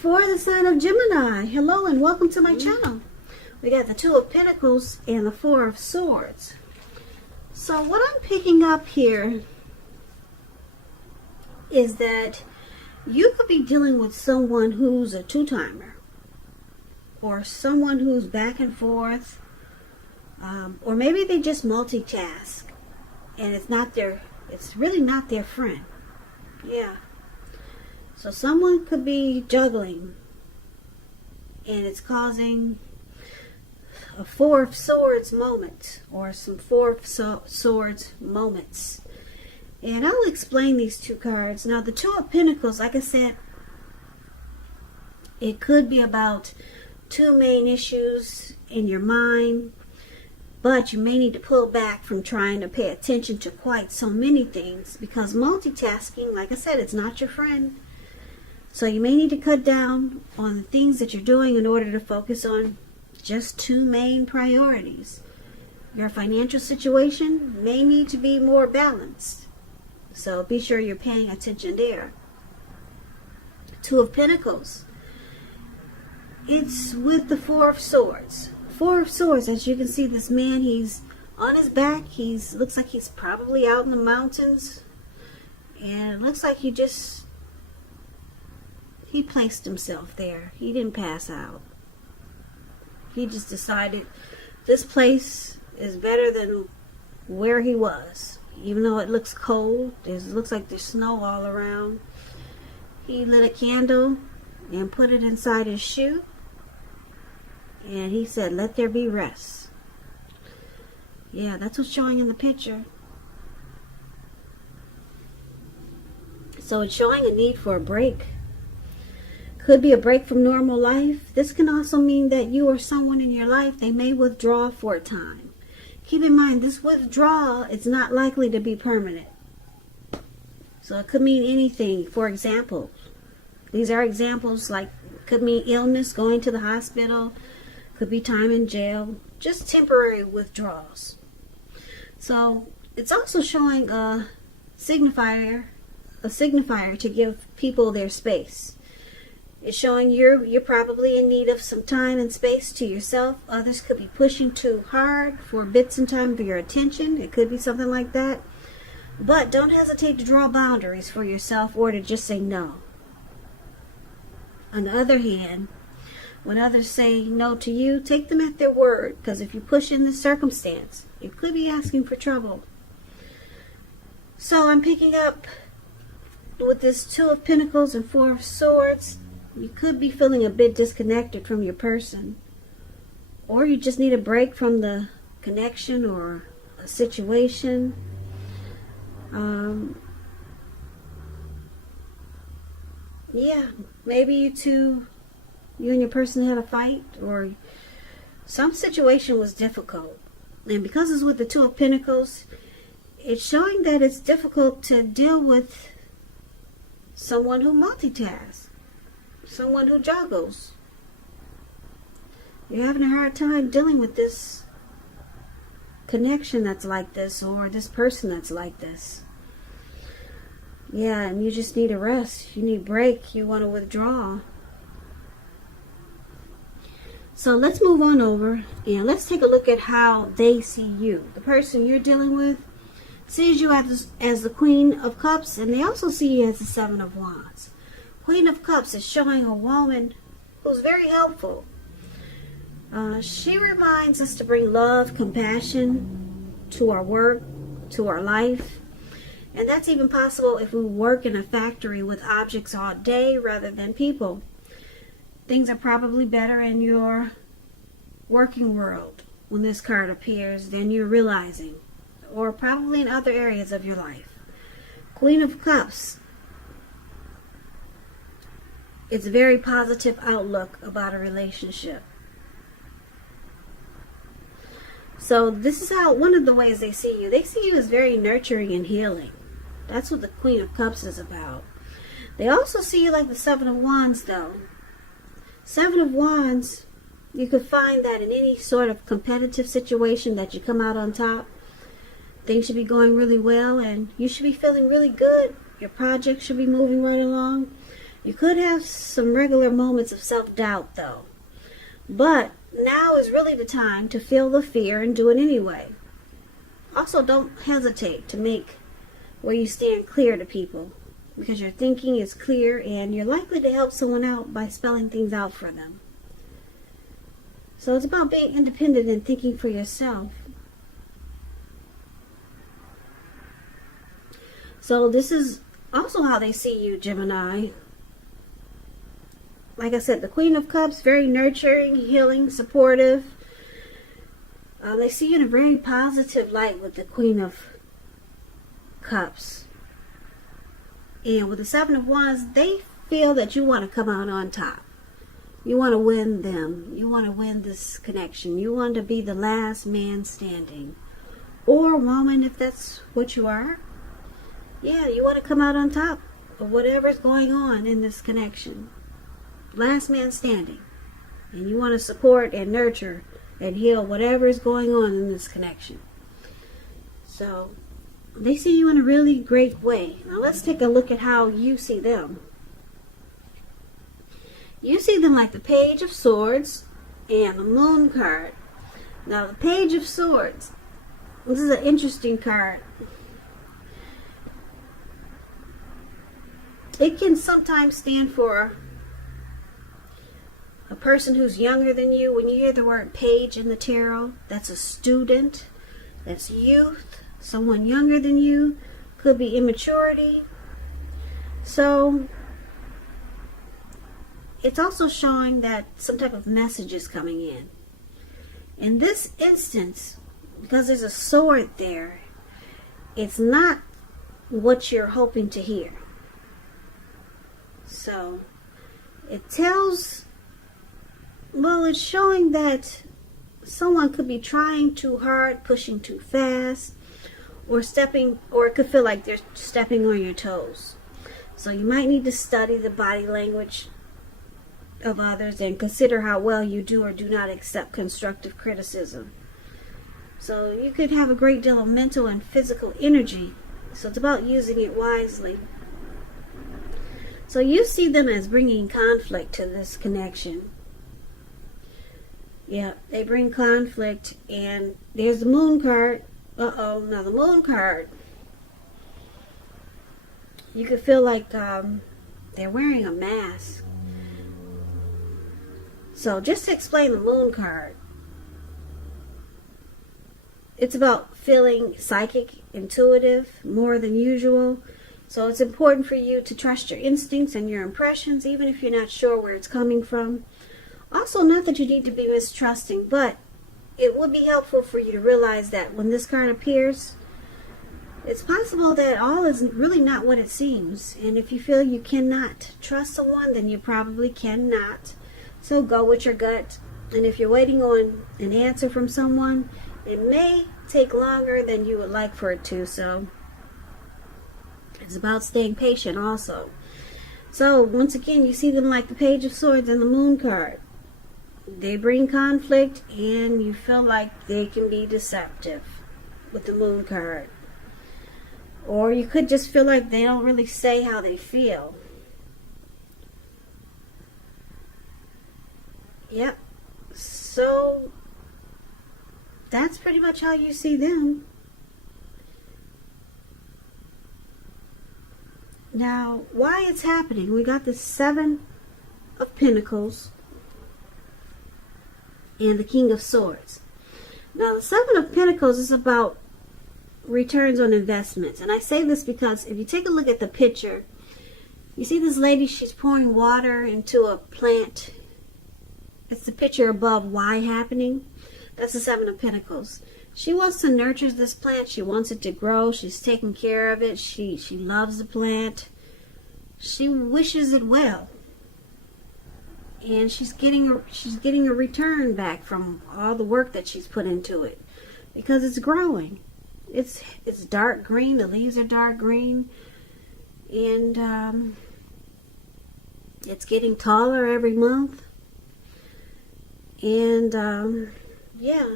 For the sign of Gemini, hello and welcome to my channel. We got the Two of Pentacles and the Four of Swords. So what I'm picking up here is that you could be dealing with someone who's a two-timer, or someone who's back and forth, or maybe they just multitask and it's really not their friend. Yeah. So someone could be juggling and it's causing a Four of Swords moment or some Four of Swords moments. And I'll explain these two cards. Now the Two of Pentacles, like I said, it could be about two main issues in your mind, but you may need to pull back from trying to pay attention to quite so many things, because multitasking, like I said, it's not your friend. So you may need to cut down on the things that you're doing in order to focus on just two main priorities. Your financial situation may need to be more balanced, so be sure you're paying attention there. Two of Pentacles, it's with the Four of Swords. Four of Swords, as you can see, this man, he's on his back. Looks like he's probably out in the mountains, and it looks like he placed himself there. He didn't pass out. He just decided this place is better than where he was. Even though it looks cold, it looks like there's snow all around. He lit a candle and put it inside his shoe. And he said, let there be rest. Yeah, that's what's showing in the picture. So it's showing a need for a break. Could be a break from normal life. This can also mean that you or someone in your life, they may withdraw for a time. Keep in mind, this withdrawal is not likely to be permanent. So it could mean anything. For example, these are examples, like could mean illness, going to the hospital, could be time in jail, just temporary withdrawals. So it's also showing a signifier to give people their space. It's showing you're probably in need of some time and space to yourself. Others could be pushing too hard for bits and time of your attention. It could be something like that. But don't hesitate to draw boundaries for yourself or to just say no. On the other hand, when others say no to you, take them at their word, because if you push in this circumstance, you could be asking for trouble. So I'm picking up with this Two of Pentacles and Four of Swords. You could be feeling a bit disconnected from your person, or you just need a break from the connection or a situation. Yeah, maybe you and your person had a fight, or some situation was difficult. And because it's with the Two of Pentacles, it's showing that it's difficult to deal with someone who multitasks, someone who juggles. You're having a hard time dealing with this connection that's like this, or this person that's like this. Yeah, and you just need a rest. You need a break. You want to withdraw. So let's move on over and let's take a look at how they see you. The person you're dealing with sees you as the Queen of Cups, and they also see you as the Seven of Wands. Queen of Cups is showing a woman who's very helpful. She reminds us to bring love, compassion to our work, to our life. And that's even possible if we work in a factory with objects all day rather than people. Things are probably better in your working world when this card appears than you're realizing, or probably in other areas of your life. Queen of Cups, it's a very positive outlook about a relationship. So this is how, one of the ways they see you. They see you as very nurturing and healing. That's what the Queen of Cups is about. They also see you like the Seven of Wands, though. Seven of Wands, you could find that in any sort of competitive situation that you come out on top. Things should be going really well, and you should be feeling really good. Your project should be moving right along. You could have some regular moments of self-doubt though. But now is really the time to feel the fear and do it anyway. Also, don't hesitate to make where you stand clear to people, because your thinking is clear and you're likely to help someone out by spelling things out for them. So it's about being independent and thinking for yourself. So this is also how they see you, Gemini. Like I said, the Queen of Cups, very nurturing, healing, supportive. They see you in a very positive light with the Queen of Cups. And with the Seven of Wands, they feel that you want to come out on top. You want to win them. You want to win this connection. You want to be the last man standing. Or woman, if that's what you are. Yeah, you want to come out on top of whatever's going on in this connection. Last man standing. And you want to support and nurture and heal whatever is going on in this connection. So they see you in a really great way. Now let's take a look at how you see them. You see them like the Page of Swords and the Moon card. Now the Page of Swords, this is an interesting card. It can sometimes stand for a person who's younger than you. When you hear the word page in the tarot, that's a student, that's youth, someone younger than you, could be immaturity. So it's also showing that some type of message is coming in. In this instance, because there's a sword there, it's not what you're hoping to hear. So it tells, well, it's showing that someone could be trying too hard, pushing too fast, or it could feel like they're stepping on your toes. So you might need to study the body language of others and consider how well you do or do not accept constructive criticism. So you could have a great deal of mental and physical energy. So it's about using it wisely. So you see them as bringing conflict to this connection. Yeah, they bring conflict. And there's the Moon card. Uh-oh, now the Moon card. You could feel like they're wearing a mask. So just to explain the Moon card. It's about feeling psychic, intuitive, more than usual. So it's important for you to trust your instincts and your impressions, even if you're not sure where it's coming from. Also, not that you need to be mistrusting, but it would be helpful for you to realize that when this card appears, it's possible that all is really not what it seems. And if you feel you cannot trust someone, then you probably cannot. So go with your gut. And if you're waiting on an answer from someone, it may take longer than you would like for it to. So it's about staying patient also. So once again, you see them like the Page of Swords and the Moon card. They bring conflict and you feel like they can be deceptive with the Moon card. Or you could just feel like they don't really say how they feel. Yep. So that's pretty much how you see them. Now, why it's happening? We got the Seven of Pentacles and the King of Swords. Now, the Seven of Pentacles is about returns on investments. And I say this because if you take a look at the picture, you see this lady, she's pouring water into a plant. It's the picture above, why happening? That's the Seven of Pentacles. She wants to nurture this plant. She wants it to grow. She's taking care of it. She loves the plant. She wishes it well. And she's getting a return back from all the work that she's put into it, because it's growing. It's dark green. The leaves are dark green, and it's getting taller every month. And yeah,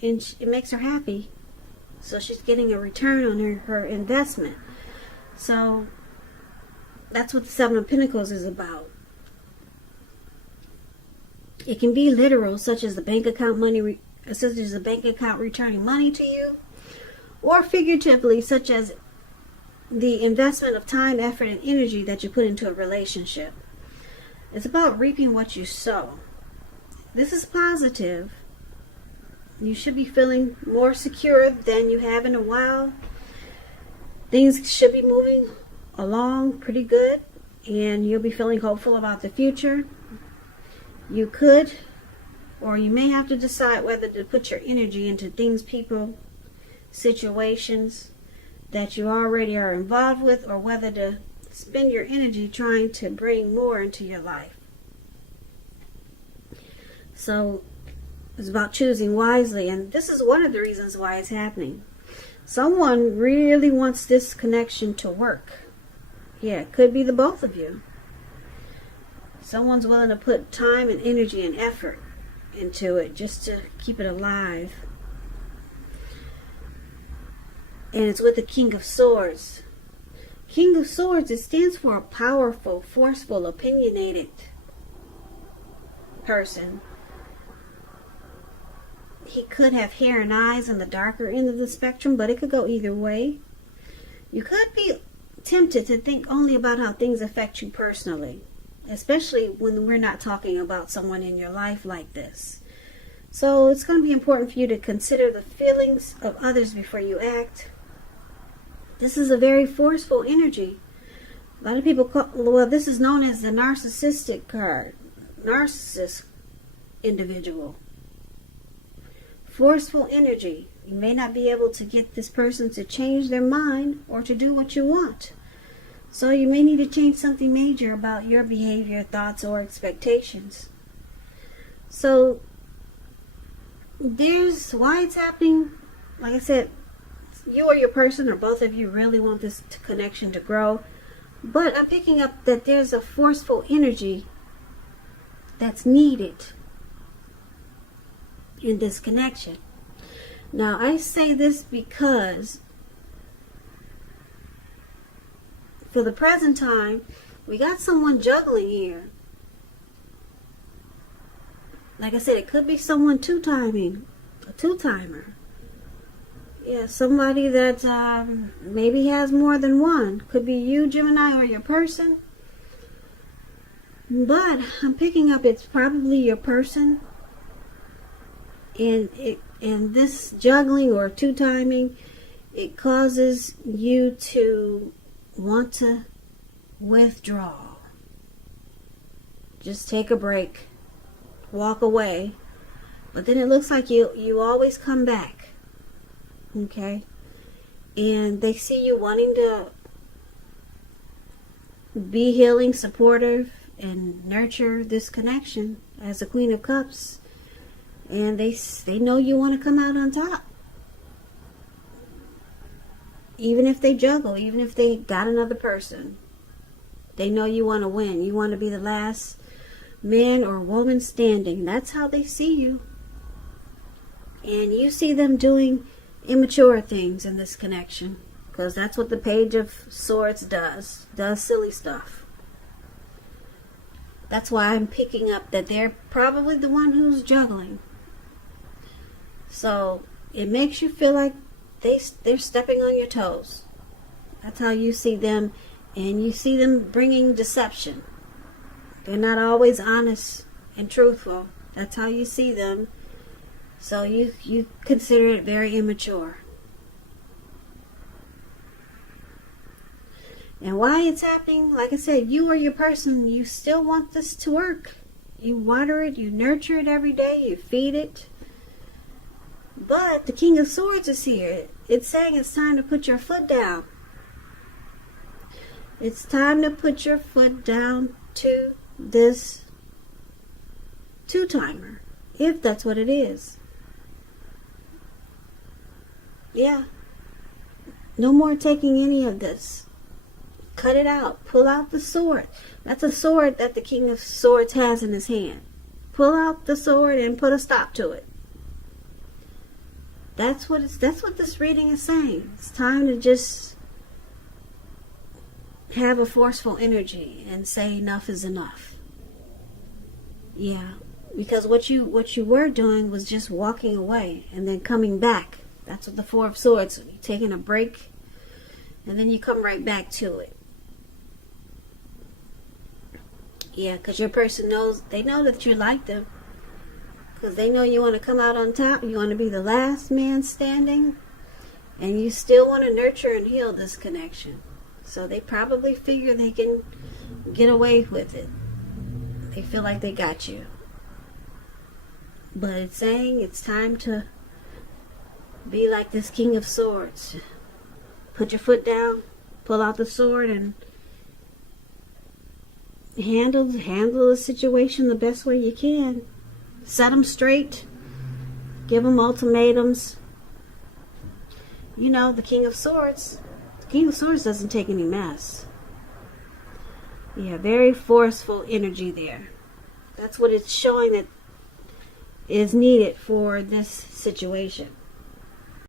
and it makes her happy. So she's getting a return on her investment. So That's what the Seven of Pentacles is about. It can be literal, such as the bank account returning money to you, or figuratively, such as the investment of time, effort, and energy that you put into a relationship. It's about reaping what you sow. This is positive. You should be feeling more secure than you have in a while. Things should be moving along pretty good, and you'll be feeling hopeful about the future. You could, or you may have to decide whether to put your energy into things, people, situations that you already are involved with, or whether to spend your energy trying to bring more into your life. So it's about choosing wisely, and this is one of the reasons why it's happening. Someone really wants this connection to work. Yeah, it could be the both of you. Someone's willing to put time and energy and effort into it just to keep it alive. And it's with the King of Swords. King of Swords, it stands for a powerful, forceful, opinionated person. He could have hair and eyes on the darker end of the spectrum, but it could go either way. You could be tempted to think only about how things affect you personally, especially when we're not talking about someone in your life like this. So it's going to be important for you to consider the feelings of others before you act. This is a very forceful energy. A lot of people this is known as the narcissistic card. Narcissist individual. Forceful energy. You may not be able to get this person to change their mind or to do what you want. So you may need to change something major about your behavior, thoughts, or expectations. So there's why it's happening. Like I said, you or your person or both of you really want this connection to grow. But I'm picking up that there's a forceful energy that's needed in this connection. Now, I say this because for the present time, we got someone juggling here. Like I said, it could be someone two-timing, a two-timer. Yeah, somebody that maybe has more than one. Could be you, Gemini, or your person. But I'm picking up it's probably your person. And this juggling or two-timing, it causes you to want to withdraw. Just take a break. Walk away. But then it looks like you always come back. Okay? And they see you wanting to be healing, supportive, and nurture this connection as a Queen of Cups. And they know you want to come out on top. Even if they juggle, even if they got another person. They know you want to win. You want to be the last man or woman standing. That's how they see you. And you see them doing immature things in this connection. Because that's what the Page of Swords does. Does silly stuff. That's why I'm picking up that they're probably the one who's juggling. So it makes you feel like they're stepping on your toes. That's how you see them. And you see them bringing deception. They're not always honest and truthful. That's how you see them. So you consider it very immature. And why it's happening, like I said, you or your person, you still want this to work. You water it, you nurture it every day, you feed it. But the King of Swords is here. It's saying it's time to put your foot down. It's time to put your foot down to this two-timer, if that's what it is. Yeah. No more taking any of this. Cut it out. Pull out the sword. That's a sword that the King of Swords has in his hand. Pull out the sword and put a stop to it. That's what this reading is saying. It's time to just have a forceful energy and say enough is enough. Yeah, because what you were doing was just walking away and then coming back. That's what the Four of Swords, you're taking a break and then you come right back to it. Yeah, because your person knows, they know that you like them. Because they know you want to come out on top. You want to be the last man standing. And you still want to nurture and heal this connection. So they probably figure they can get away with it. They feel like they got you. But it's saying it's time to be like this King of Swords. Put your foot down, pull out the sword, and handle the situation the best way you can. Set them straight. Give them ultimatums. You know, the King of Swords doesn't take any mess. Yeah, very forceful energy there. That's what it's showing that is needed for this situation.